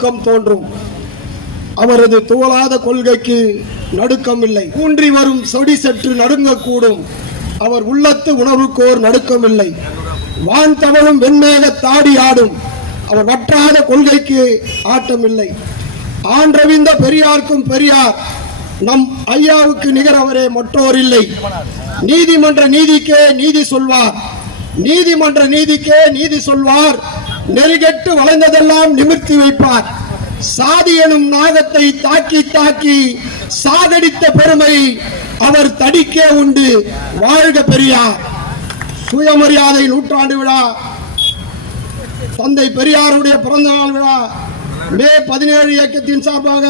நடுக்கம் தோன்றும். அவரது துவளாத கொள்கைக்கு நடுக்கம் இல்லை. ஊன்றி வரும் சொடி சற்று நடுங்கக்கூடும். அவர் உள்ளத்து உணர்வுக்கோர் நடுக்கம் இல்லை. வான் தவழும் வெண்மேக தாடி ஆடும். அவர் வற்றாத கொள்கைக்கு ஆட்டம் இல்லை. ஆன்றவிந்த பெரியார்க்கும் பெரியார் நம் ஐயாவுக்கு நிகர் அவரே மற்றோர் இல்லை. நீதிமன்ற நீதிக்கே நீதி சொல்வார். நீதிமன்ற நீதிக்கே நீதி சொல்வார். நெறிகெட்டு வளைந்ததெல்லாம் நிமிர்த்தி வைப்பார். சாதி எனும் நாகத்தை தாக்கி தாக்கி சாகடித்த பெருமை அவர் தடிக்கே உண்டு. வாழ்க பெரியார். சுயமரியாதை நூற்றாண்டு விழா, தந்தை பெரியாருடைய பிறந்த நாள் விழா, மே 17 இயக்கத்தின் சார்பாக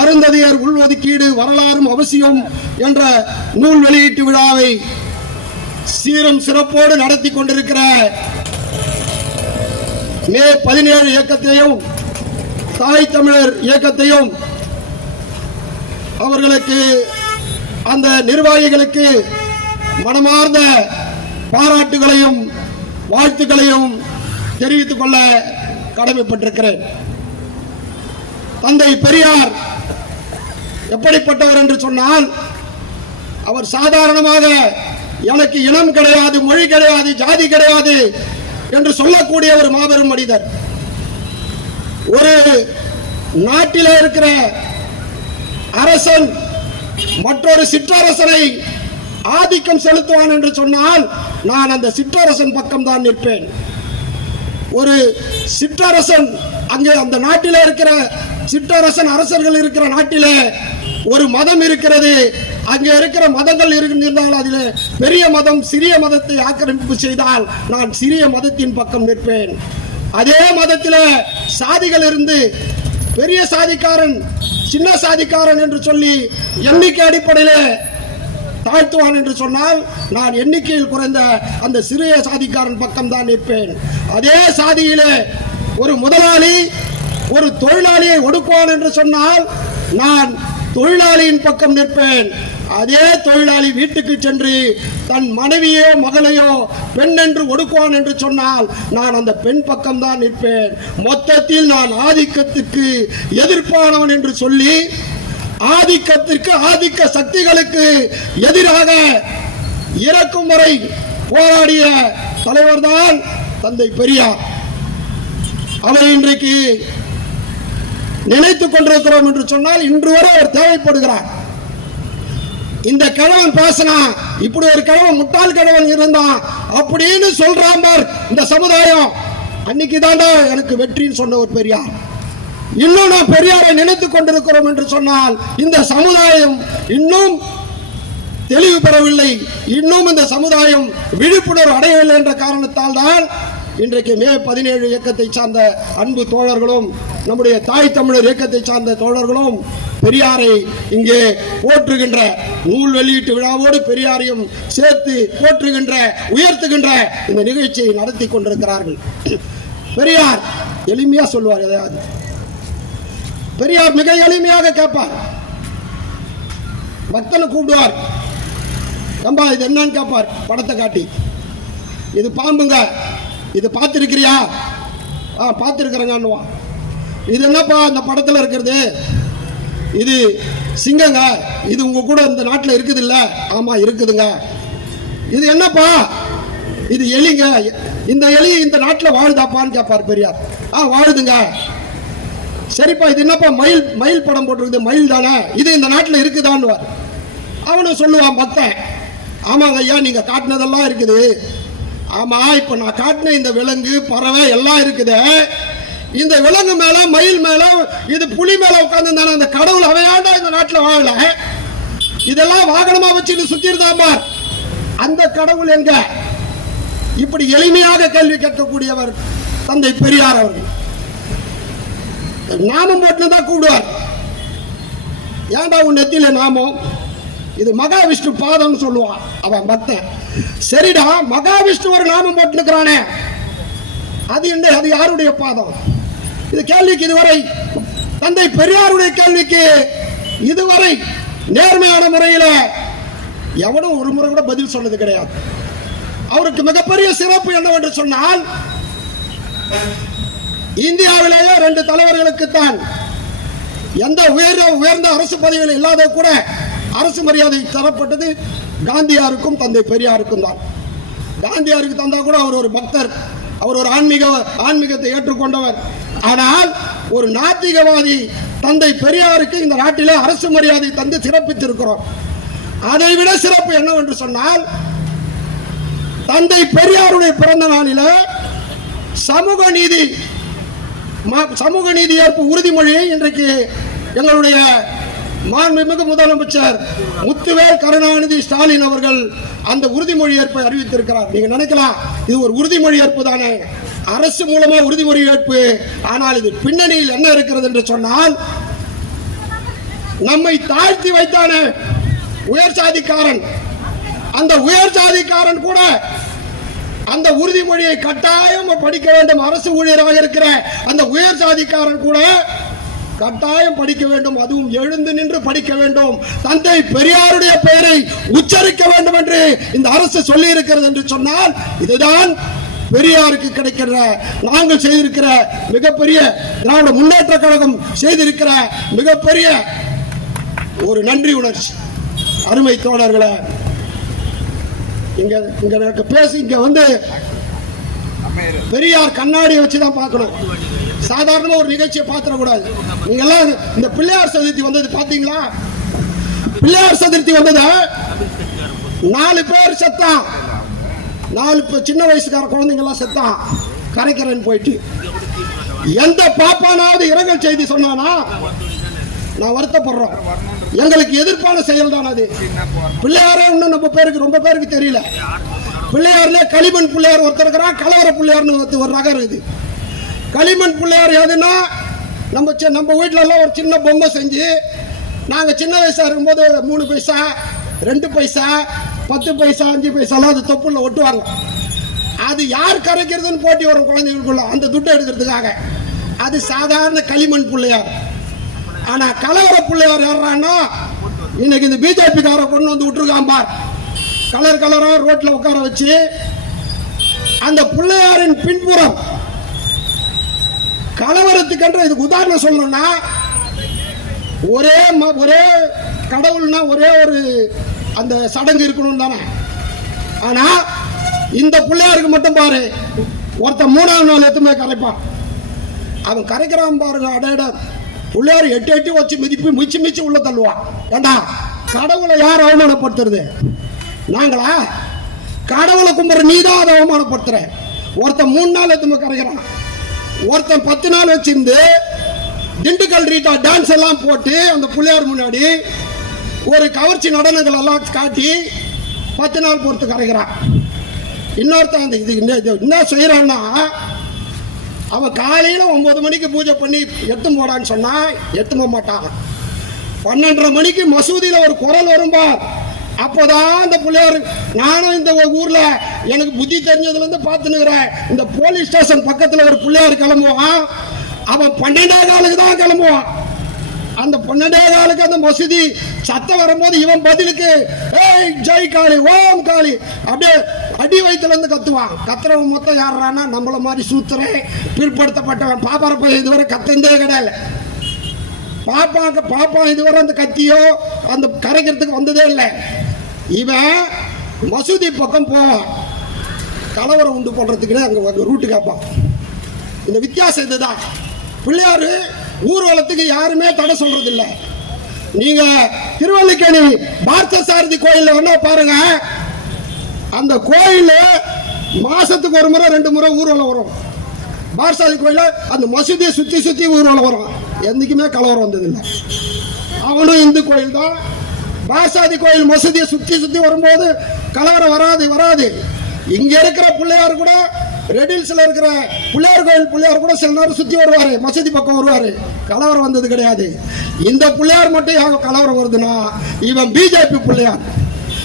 அருந்ததியர் உள்ஒதுக்கீடு வரலாறும் அவசியம் என்ற நூல் வெளியீட்டு விழாவை சீரும் சிறப்போடு நடத்தி கொண்டிருக்கிற மே 17 இயக்கத்தையும் தாய் தமிழர் இயக்கத்தையும் அவர்களுக்கு அந்த நிர்வாகிகளுக்கு மனமார்ந்த பாராட்டுகளையும் வாழ்த்துக்களையும் தெரிவித்துக் கொள்ள கடமைப்பட்டிருக்கிறேன். தந்தை பெரியார் எப்படிப்பட்டவர் என்று சொன்னால், அவர் சாதாரணமாக எனக்கு இனம் கிடையாது, மொழி கிடையாது, ஜாதி கிடையாது என்று சொல்லக்கூடிய ஒரு மாபெரும் மனிதர். ஒரு நாட்டிலே இருக்கிற அரசன் மற்றொரு சிற்றரசனை ஆதிக்கம் செலுத்துவான் என்று சொன்னால் நான் அந்த சிற்றரசன் பக்கம் தான் நிற்பேன். ஒரு சிற்றரசன் அங்கே அந்த நாட்டிலே இருக்கிற சிற்றரசன் அரசர்கள் இருக்கிற நாட்டிலே ஒரு மதம் இருக்கிறது. அங்கே இருக்கிற மதங்கள் இருந்தால் அதில் பெரிய மதம் சிறிய மதத்தை ஆக்கிரமிப்பு செய்தால் நான் சிறிய மதத்தின் பக்கம் நிற்பேன். அதே மதத்தில் சாதிகள் இருந்து பெரிய சாதிக்காரன் சின்ன சாதிக்காரன் என்று சொல்லி எண்ணிக்கை அடிப்படையில் தாழ்த்துவான் என்று சொன்னால் நான் எண்ணிக்கையில் குறைந்த அந்த சிறிய சாதிக்காரன் பக்கம் தான் நிற்பேன். அதே சாதியிலே ஒரு முதலாளி ஒரு தொழிலாளியை ஒடுக்குவான் என்று சொன்னால் நான் தொழிலாளியின் பக்கம் நிற்பேன். அதே தொழிலாளி வீட்டுக்கு சென்று தன் மனைவியோ மகளையோ பெண் என்று ஒடுக்குவான் என்று சொன்னால் நான் அந்த பெண் பக்கம் தான் நிற்பேன். மொத்தத்தில் நான் ஆதிக்கத்திற்கு எதிர்ப்பானவன் என்று சொல்லி ஆதிக்கத்திற்கு ஆதிக்க சக்திகளுக்கு எதிராக இறக்கும் வரை போராடிய தலைவர் தான் தந்தை பெரியார். அவர் இன்றைக்கு நினைத்துக் கொண்டிருக்கிறோம் என்று சொன்னால் இன்று வரை அவர் தேவைப்படுகிறார். இந்த கிழவன் பேசினா இப்படி ஒரு கிழவன் முட்டாள் கிழவன் இருந்தான் அப்படின்னு சொல்றான் பார் இந்த சமுதாயம். அன்னைக்கு தாண்டா எனக்கு வெற்றின்னு சொன்ன ஒரு பெரியார். இன்னும் நாம் பெரியாரை நினைத்துக் கொண்டிருக்கிறோம் என்று சொன்னால் இந்த சமுதாயம் இன்னும் தெளிவு பெறவில்லை. இன்னும் இந்த சமுதாயம் விழிப்புணர்வு அடையவில்லை என்ற காரணத்தால் தான் இன்றைக்கு மே 17 இயக்கத்தை சார்ந்த அன்பு தோழர்களும் நம்முடைய தாய் தமிழர் இயக்கத்தை சார்ந்த தோழர்களும் பெரியாரை இங்கே போற்றுகின்ற நூல் வெளியீட்டு விழாவோடு பெரியாரையும் சேர்த்து போற்றுகின்ற உயர்த்துகின்ற இந்த நிகழ்ச்சியை நடத்தி கொண்டிருக்கிறார்கள். பெரியார் எளிமையா சொல்லுவார். எதையாவது பெரியார் மிக எளிமையாக கேட்பார். பக்தனை கூப்பிடுவார். ஏம்பா இது என்னன்னு கேட்பார். படத்தை காட்டி இது பாம்புங்க, இது பார்த்துருக்கிறியா? பார்த்துருக்கிறேங்கன்னுவான். இது என்னப்பா இந்த படத்தில் இருக்கிறது? இது சிங்கங்க, இது உங்க கூட இந்த நாட்டில் இருக்குது இல்ல? ஆமா இருக்குதுங்க. இது என்னப்பா? இது எலிங்க, இந்த எலி இந்த நாட்டில் வாழுதாப்பான்னு கேட்பார் பெரியார். வாழுதுங்க. சரிப்பா இது என்னப்பா? மயில், மயில் படம் போட்டிருக்குது, மயில் தானே, இது இந்த நாட்டில் இருக்குதான்னு அவனும் சொல்லுவான் பக்தன். ஆமாங்க ஐயா நீங்க காட்டினதெல்லாம் இருக்குது. ஆமா இப்ப நான் காட்டின இந்த விலங்கு பறவை எல்லாம் இருக்குது. இந்த விலங்கு மேல மயில் மேல இது புலி மேல உட்கார்ந்து தானே அந்த கடவுள் அவையாண்டா இந்த நாட்டில் வாழல. இதெல்லாம் வாகனமா வச்சுட்டு சுத்தி இருந்தாமா அந்த கடவுள் எங்க? இப்படி எளிமையாக கேள்வி கேட்கக்கூடியவர் தந்தை பெரியார் அவர்கள். நாமம் போட்டுதான் கூப்பிடுவார். ஏன்டா உன் நெத்தியில நாமம்? இது மகாவிஷ்ணு பாதம் சொல்லுவான் அவன் பக்தன். சரிடா மகாவிஷ்ணு ஒரு நாமம் போட்டுக்கிறானே அது யாருடைய பாதம்? இது கேள்விக்கு இதுவரை தந்தை பெரியாருடைய கேள்விக்கு இதுவரை நேர்மையான முறையில் எவனும் ஒரு முறை கூட பதில் சொன்னது கிடையாது. அவருக்கு மிகப்பெரிய சிறப்பு என்னவென்று சொன்னால் இந்தியாவிலேயே 2 தலைவர்களுக்குத்தான் எந்த உயர்ந்த அரசு பதவியில் இல்லாத கூட அரசு மரியாதை தரப்பட்டது காந்தியாருக்கும் தந்தை பெரியாருக்கும் தான். காந்தியாருக்கு தந்தா கூட அவர் ஒரு பக்தர், அவர் ஒரு ஆன்மீகத்தை ஏற்றுக்கொண்டவர். ஆனால் ஒரு நாத்திகவாதி தந்தை பெரியாருக்கு இந்த நாட்டிலே அரசு மரியாதை தந்து சிறப்பித்திருக்கிறோம். அதை விட சிறப்பு என்னவென்று சொன்னால், தந்தை பெரியாருடைய பிறந்த நாளில சமூக நீதி ஏற்பு உறுதிமொழியை இன்றைக்கு எங்களுடைய மாண்புமிகு முதலமைச்சர் முத்துவேல் கருணாநிதி ஸ்டாலின் அவர்கள் அந்த உறுதிமொழி ஏற்பை அறிவித்திருக்கிறார். நீங்க நினைக்கலாம் இது ஒரு உறுதிமொழி ஏற்பு தானே, அரசு மூலமா உறுதிமொழி ஏற்பு. ஆனால் இது பின்னணியில் என்ன இருக்கிறது என்று சொன்னால், நம்மை தாழ்த்தி வைத்தானே உயர் சாதிக்காரன், அந்த உயர் சாதிக்காரன் கூட அந்த உறுதிமொழியை கட்டாயம் படிக்க வேண்டும். அரசு ஊழியராக இருக்கிற அந்த உயர் சாதிக்காரன் கூட கட்டாயம் படிக்க வேண்டும், அதுவும் எழுந்து நின்று படிக்க வேண்டும், தந்தை பெரியாருடைய பெயரை உச்சரிக்க வேண்டும் என்று இந்த அரசு சொல்லி இருக்கிறது என்று சொன்னால், இதுதான் பெரியாருக்கு கிடைக்கிற, நாங்கள் செய்திருக்கிற மிகப்பெரிய, திராவிட முன்னேற்ற கழகம் செய்திருக்கிற மிகப்பெரிய ஒரு நன்றி உணர்ச்சி. அருமை தோழர்களே, இங்க பேசி இங்க வந்து பெரியார் கண்ணாடியை வச்சுதான் பார்க்கணும். சாதாரண ஒரு நிகழ்ச்சியை பார்த்துடக்கூடாது. நீங்க எல்லாம் இந்த பிள்ளையார் சதுர்த்தி வந்தது பாத்தீங்களா? பிள்ளையார் சதுர்த்தி வந்தது 4 பேர் செத்தான், 4 சின்ன வயசுக்கார குழந்தைங்க எல்லாம் செத்தான் கரைக்கிறேன்னு போயிட்டு. எந்த பாப்பானாவது இரங்கல் செய்தி சொன்னானா? நான் வருத்தப்படுறோம். எங்களுக்கு எதிர்ப்பான செயல் தான் அது. பிள்ளையாரே இன்னும் நம்ம பேருக்கு ரொம்ப பேருக்கு தெரியல. பிள்ளையார்ல களிமண் பிள்ளையார் ஒருத்தர் இருக்கிறான், கலவர பிள்ளையார்னு ஒரு ரகம் இருக்குது. களிமண் பிள்ளையார் எதுனா, நம்ம வீட்டுல எல்லாம் ஒரு சின்ன பொம்மை செஞ்சு நாங்க சின்ன வயசா இருக்கும்போது 3 பைசா 2 பைசா 10 பைசா 5 பைசாலாம் அது தொப்புள்ள ஒட்டுவாங்க. அது யார் கரைக்கிறதுன்னு போட்டி வரும் குழந்தைகளுக்குள்ள, அந்த துட்டை எடுக்கிறதுக்காக. அது சாதாரண களிமண் பிள்ளையார். ஆனா கலவர பிள்ளையார் யாரான்னா, இன்னைக்கு இந்த பிஜேபி கார கொண்டு வந்து விட்டுருக்கான் பார், கலர் கலரா ரோட்ல உட்கார வச்சு அந்த பிள்ளையாரின் பின்புறம் கலவரத்துக்கு. இதுக்கு உதாரணம் சொல்லணும்னா, ஒரே கடவுள்னா ஒரே ஒரு அந்த சடங்கு இருக்கணும் தானே. ஆனா இந்த பிள்ளையாருக்கு மட்டும் பாரு, ஒருத்தன் 3ஆம் நாள் எத்துமே கரைப்பான். அவன் கரைக்கிறான் பாருங்க, அடையிட பிள்ளையார் 8 வச்சு மிச்சு உள்ள தள்ளுவான். ஏண்டா, கடவுளை யார் அவமானப்படுத்துறது? நாங்களா? கடவுளை கும்பிட்ற நீதான் அதை அவமானப்படுத்துற. ஒருத்தன் 3 நாள் எத்துமே கரைக்கிறான், ஒருத்தன் 10 நாள் வச்சிருந்து திண்டுக்கல் ரீட்டா டான்ஸ் எல்லாம் போட்டு அந்த பிள்ளையார் முன்னாடி ஒரு கவர்ச்சி நடனங்கள் எல்லாம் காட்டி 10 நாள் பொறுத்து கரைக்கிறான். இன்னொருத்தன் என்ன செய்யறான்னா, அவன் காலையில 9 மணிக்கு பூஜை பண்ணி எத்தும் போடான்னு சொன்னா எத்தும் போக மாட்டான். 12:30 மணிக்கு மசூதியில ஒரு குரல் வரும்பா, அப்போதான் இந்த பிள்ளையார். நானும் இந்த ஊர்ல எனக்கு புத்தி தெரிஞ்சதுல இருந்து பார்த்துனுக்கிறேன். இந்த போலீஸ் ஸ்டேஷன் பக்கத்துல ஒரு பிள்ளையார் கிளம்புவான், அவன் 12:15 தான் கிளம்புவான். அந்த 12:15 அந்த மசூதி சத்தம் வரும்போது இவன் பதிலுக்கு ஏய் ஜெய் காளி ஓம் காளி அப்படியே அடி வயிற்றுல இருந்து கத்துவான். கத்துறவன் மொத்தம் யாரானா நம்மள மாதிரி சூத்திரன், பிற்படுத்தப்பட்டவன். பாப்பாரப்ப இதுவரை கத்தந்தே கிடையாது. பாப்பான் இதுவரை அந்த கத்தியோ அந்த கரைக்கிறதுக்கு வந்ததே இல்லை. இவன் மசூதி பக்கம் போவான், கலவரம் உண்டு பண்றதுக்குன்னு அங்க ரூட்டு கேட்பான். இந்த வித்தியாசம் இதுதான். பிள்ளையாரு ஊர்வலத்துக்கு யாருமே தடை சொல்றது இல்லை. நீங்க திருவல்லிக்கேணி பார்த்தசாரதி கோயில்ல வேணா பாருங்க, அந்த கோயில் மாசத்துக்கு 1 முறை 2 முறை ஊர்வலம் வரும். பார்த்தசாரதி கோயில அந்த மசூதியை சுத்தி ஊர்வலம் வரும். என்னைக்குமே கலவரம் வந்ததில்லை. அவனும் இந்து கோயில் தான். பார்த்தசாரதி கோயில் மசூதியை சுத்தி வரும்போது கலவரம் வராது. இங்க இருக்கிற பிள்ளையார் கூட, ரெடில்ஸ்ல இருக்கிற பிள்ளையார் கூட சில நேரம் சுத்தி வருவாரு, மசூதி பக்கம் வருவாரு. கலவரம் வந்தது கிடையாது. இந்த பிள்ளையார் மட்டும் கலவரம் வருதுன்னா இவன் பிஜேபி பிள்ளையார்.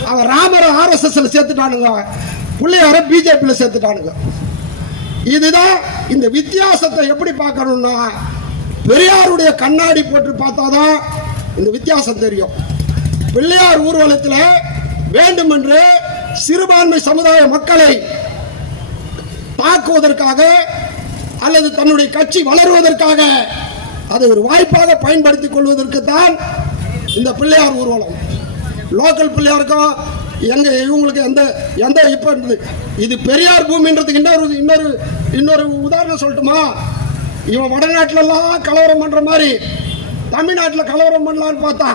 அவன் ராமரை RSSல சேர்த்துட்டானுங்க, பிள்ளையார பிஜேபியில சேர்த்துட்டானுங்க. இதுதான் இந்த வித்தியாசத்தை எப்படி பார்க்கணும்னா, பெரியாருடைய கண்ணாடி போட்டு பார்த்தாதான் இந்த வித்தியாசம் தெரியும். பிள்ளையார் ஊர்வலத்தில் வேண்டுமென்று சிறுபான்மை சமுதாய மக்களை தாக்குவதற்காக அல்லது தன்னுடைய கட்சி வளருவதற்காக அதை ஒரு வாய்ப்பாக பயன்படுத்திக் கொள்வதற்கு தான் இந்த பிள்ளையார் ஊர்வலம். லோக்கல் பிள்ளையாருக்கும் எங்க இவங்களுக்கு எந்த எந்த இப்ப இது பெரியார் பூமின்றதுக்கு இன்னொரு உதாரணம் சொல்லட்டுமா? இவன் வடநாட்டுல எல்லாம் கலவரம் பண்ற மாதிரி தமிழ்நாட்டில் கலவரம் பண்ணலான்னு பார்த்தா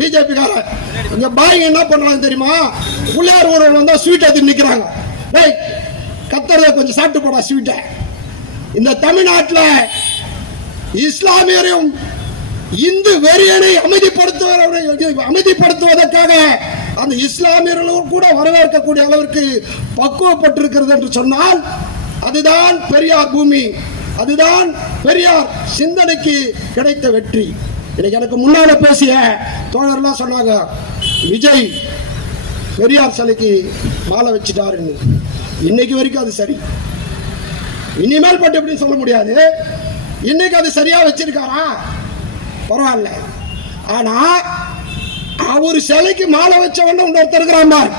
பிஜேபி காரன் இங்க பாய் என்ன பண்றாங்க தெரியுமா? பிள்ளையார் ஊர்வலம் வந்தா ஸ்வீட் எடுத்து நிக்கிறாங்க. டேய் கத்தறத கொஞ்சம் சாப்பிட்டு போடா ஸ்வீட்டை. இந்த தமிழ்நாட்டில் இஸ்லாமியரையும் இந்து வெறியனை அமைதிப்படுத்துவதற்காக அந்த இஸ்லாமியர்களும் கூட வரவேற்கக்கூடிய அளவிற்கு பக்குவப்பட்டிருக்கிறது என்று சொன்னால் அதுதான் பெரியார் பூமி, அதுதான் பெரியார் சிந்தனைக்கு கிடைத்த வெற்றி. இன்னைக்கு எனக்கு முன்னால பேசிய தோழர்லாம் சொன்னாங்க, விஜய் பெரியார் சிலைக்கு மாலை வச்சுட்டாருன்னு. இன்னைக்கு வரைக்கும் அது சரி, இனிமேல் பட்டு எப்படின்னு சொல்ல முடியாது. இன்னைக்கு அது சரியா வச்சிருக்காரா? பரவாயில்ல. ஆனா அவர் சிலைக்கு மாலை வச்சவன ஒருத்தர் இருக்கிறான் பார்,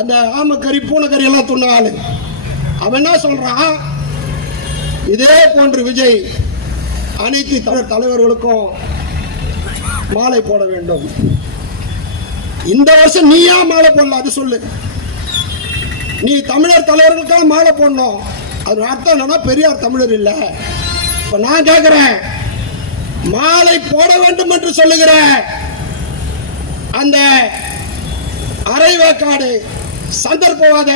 அந்த ஆமக்கறி பூனைக்கறி எல்லாம் துண்ண ஆளு. அவன் என்ன சொல்றான், இதே போன்று விஜய் அனைத்து தலைவர்களுக்கும் மாலை போட வேண்டும். இந்த வருஷம் நீயா மாலை போடல, அது சொல்லு. நீ தமிழர் தலைவர்களுக்காக மாலை போடணும். அது அர்த்தம் என்னன்னா பெரியார் தமிழர் இல்ல. இப்ப நான் கேட்கிறேன், மாலை போட வேண்டும் என்று சொல்லுகிற அந்த அரைவேக்காடு சந்தர்ப்பவாத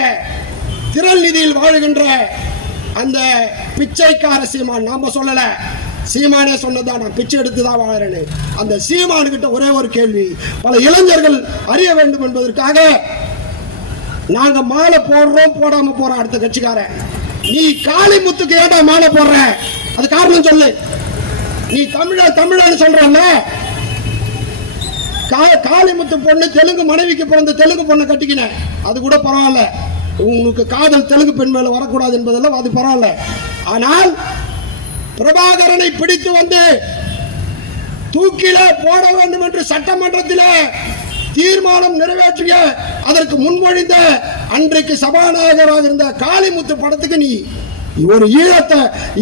திரள் நிதியில் வாழுகின்ற அந்த பிச்சைக்கார சீமான், நாம சொல்லல, சீமானே சொன்னதான் நான் பிச்சை எடுத்து தான் வாழறேன்னு. அந்த சீமானு கிட்ட ஒரே ஒரு கேள்வி பல இளைஞர்கள் அறிய வேண்டும் என்பதற்காக நாங்க மாலை போடுறோம் போடாம போறோம். அடுத்த கட்சிக்காரன், நீ காளிமுத்துக்கு ஏடா மாலை போடுற? அது காரணம் சொல்லு. நீ தமிழன்னு சொல்றல்ல, காளிமுத்து பொண்ணு தெலுங்கு மனைவிக்கு பிறந்த தெலுங்கு பொண்ணை கட்டிக்கின, அது கூட பரவாயில்ல. உங்களுக்கு காதல் தெலுங்கு பெண் மேல வரக்கூடாது என்பதெல்லாம் அது பரவாயில்ல. ஆனால் பிரபாகரனை பிடித்து வந்து தூக்கில போட வேண்டும் என்று சட்டமன்றத்தில் தீர்மானம் நிறைவேற்றிய அதற்கு முன்மொழிந்த அன்றைக்கு சபாநாயகராக இருந்த காளிமுத்து படத்துக்கு நீ ஒரு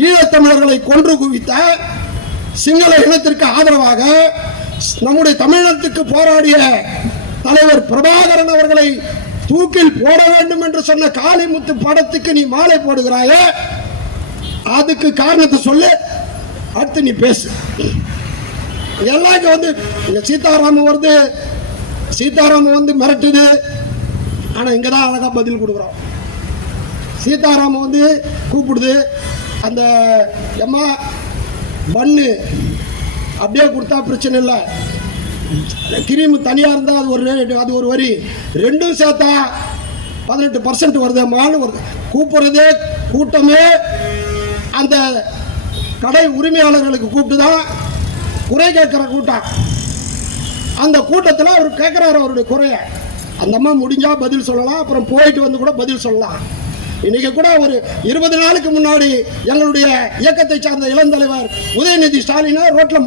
ஈழத்தமிழர்களை கொன்று குவித்த சிங்கள இனத்திற்கு ஆதரவாக நம்முடைய தமிழகத்துக்கு போராடிய தலைவர் பிரபாகரன் அவர்களை தூக்கில் போட வேண்டும் என்று சொன்ன காளிமுத்து படத்துக்கு நீ மாலை போடுகிறாய, அதுக்கு காரணத்தை சொல்லு. அடுத்து நீ பேசு. எல்லாம் இங்க வந்து சீதாராமன் வருது, சீதாராமன் வந்து மிரட்டுது. ஆனா இங்கதான் அழகா பதில் கொடுக்குறோம். சீதாராமன் வந்து கூப்பிடுது, அந்த எம்மா பண்ணு அப்படியே கொடுத்தா பிரச்சனை இல்லை, கிரீம் தனியா இருந்தா அது ஒரு வரி, ரெண்டும் சேர்த்தா 18% வருது. கூப்பிடுறதே கூட்டமே அந்த கடை உரிமையாளர்களுக்கு கூப்பிட்டுதான் குறை கேட்கிற கூட்டம். அந்த கூட்டத்தில் அவர் கேட்கிறாரு அவருடைய குறைய. அந்த அம்மா முடிஞ்சா பதில் சொல்லலாம், அப்புறம் போயிட்டு வந்து கூட பதில் சொல்லலாம். இன்னைக்கு கூட ஒரு 20 நாளுக்கு முன்னாடி எங்களுடைய இயக்கத்தை சார்ந்த இளந்தலைவர் உதயநிதி ஸ்டாலினை ரோட்ல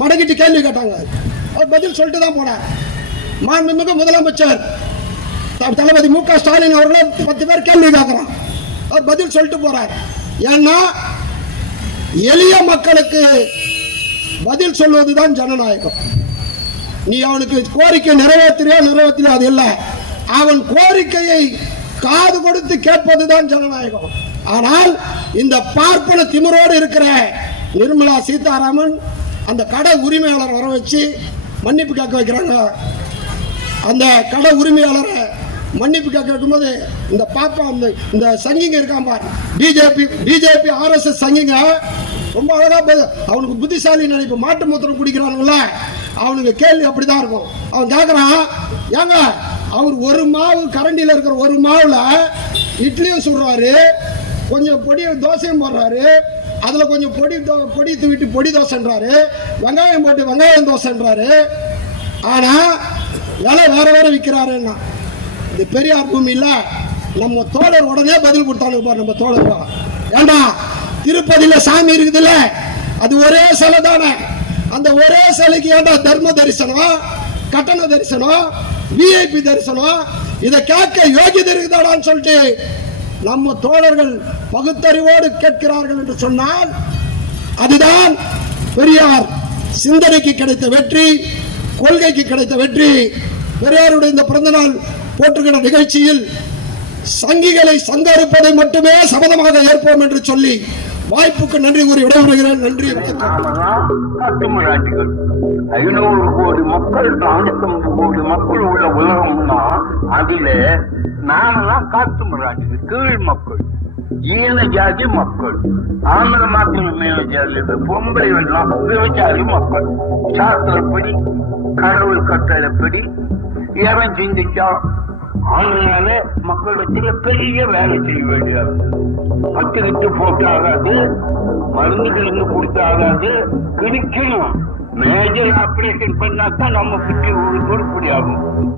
மடக்கிட்டு கேள்வி கேட்டாங்க. அவர் பதில் சொல்லிட்டு தான் போனார். மாண்புமிகு முதலமைச்சர் தளபதி மு க ஸ்டாலின் அவர்களை 10 பேர் கேள்வி கேட்கிறான், அவர் பதில் சொல்லிட்டு போறார். ஏன்னா எளிய மக்களுக்கு பதில் சொல்வதுதான் ஜனநாயகம். நீ அவனுக்கு கோரிக்கை நிறைவேற்றியோ அது இல்லை, அவன் கோரிக்கையை காது கொடுத்து கேட்பதுதான் ஜனநாயகம். ஆனால் இந்த பார்ப்பன திமிரோடு இருக்கிற நிர்மலா சீதாராமன் அந்த கடை உரிமையாளர் வர வச்சு மன்னிப்பு கேட்க வைக்கிறாங்க. அந்த கடை உரிமையாளரை மன்னிப்பு கேட்க வைக்கும்போது இந்த பாப்பா இந்த சங்கிங்க இருக்கான் பார், பிஜேபி RSS சங்கிங்க ரொம்ப அழகா அவனுக்கு புத்திசாலி நினைப்பு. மாட்டு மூத்திரம் குடிக்கிறானுங்கள, அவனுக்கு கேள்வி அப்படிதான் இருக்கும். அவன் கேட்கறான், ஏங்க அவர் ஒரு மாவு கரண்டியில் இருக்கிற ஒரு மாவுல இட்லியும் சுடுறாரு, கொஞ்சம் பொடி தோசையும் போடுறாரு, அதுல கொஞ்சம் பொடி தூவிட்டு பொடி தோசைன்றாரு, வெங்காயம் போட்டு வெங்காயம் தோசைன்றாரு. ஆனா விலை வேற விற்கிறாருன்னா இது பெரியார் பூமி இல்ல. நம்ம தோழர் உடனே பதில் கொடுத்தாங்க பாரு. நம்ம தோழர், ஏண்டா திருப்பதியில சாமி இருக்குதுல்ல, அது ஒரே சிலை தானே, அந்த ஒரே சிலைக்கு ஏண்டா தர்ம தரிசனம், கட்டண தரிசனம், VIP தரிசனம், இதை கேட்க யோகியதை இருக்குதாடான்னு சொல்லிட்டு நம்ம தோழர்கள் பகுத்தறிவோடு கேட்கிறார்கள் என்று சொன்னால் அதுதான் பெரியார் சிந்தனைக்கு கிடைத்த வெற்றி, கொள்கைக்கு கிடைத்த வெற்றி. பெரியாருடைய இந்த பிறந்தநாள் போற்றுகிற நிகழ்ச்சியில் சங்கிகளை சங்கரிப்பதை மட்டுமே சபதமாக ஏற்போம் என்று சொல்லி வாய்ப்புக்கு நன்றி கூறி விடைபெறுகிறேன். நன்றி. காட்டுமிராண்டிகள் 500 கோடி மக்கள் 450 கோடி மக்கள் உள்ள உலகம்னா அதுல நாமெல்லாம் காட்டுமிராண்டிகள், கீழ் மக்கள், ஈன ஜாதி மக்கள். ஆந்திர மக்கள் மேல ஜாதி, பொம்பளை எல்லாம் விவசாயி மக்கள். சாஸ்திரப்படி கடவுள் கட்டளைப்படி எவன் சிந்திச்சா அதனால மக்களிடத்துல பெரிய வேலை செய்ய வேண்டியது. பத்துக்கிட்டு போட்டு ஆகாது, மருந்து கிழங்கு கொடுத்து ஆகாது, கிழிக்கணும். மேஜர் ஆபரேஷன் பண்ணாதான் நம்ம சுற்றி உருப்படி ஆகும்.